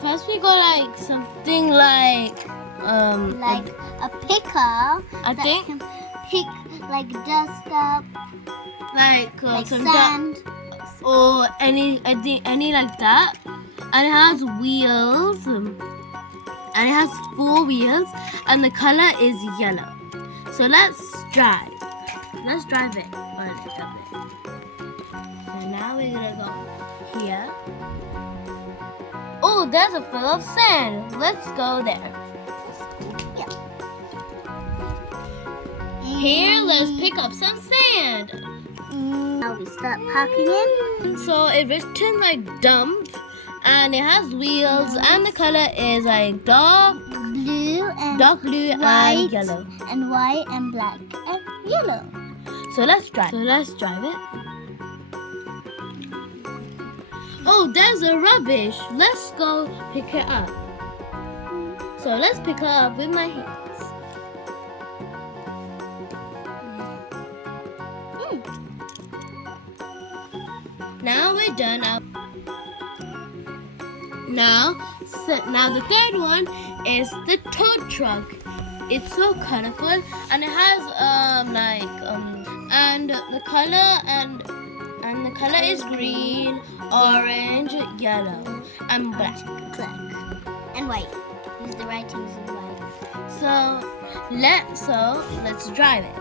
first we go like something like a picker. I think Can pick like dust up, like some sand. Or any like that, and it has wheels, and it has 4 wheels, and the color is yellow. So let's drive it on it a bit. So now we're gonna go here. Oh, there's a fill of sand. Let's go there. Yeah. Here, let's pick up some sand. Now we start packing in. So it's written like dump, and it has wheels, and the color is like dark blue White and yellow. And white and black and yellow. So let's drive it. Oh, there's a rubbish. Let's go pick it up. So let's pick her up with my hands. Now we're done. Now the third one is the tow truck. It's so colorful, and it has and the color is green, orange, yellow, and black. And white. Use the writings in white. So let's drive it.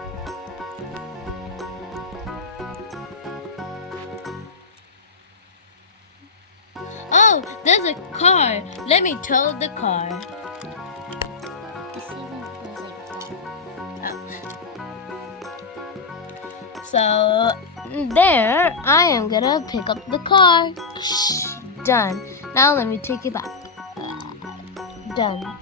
Oh, there's a car. Let me tow the car. So there, I am gonna pick up the car. Done. Now let me take it back. Done.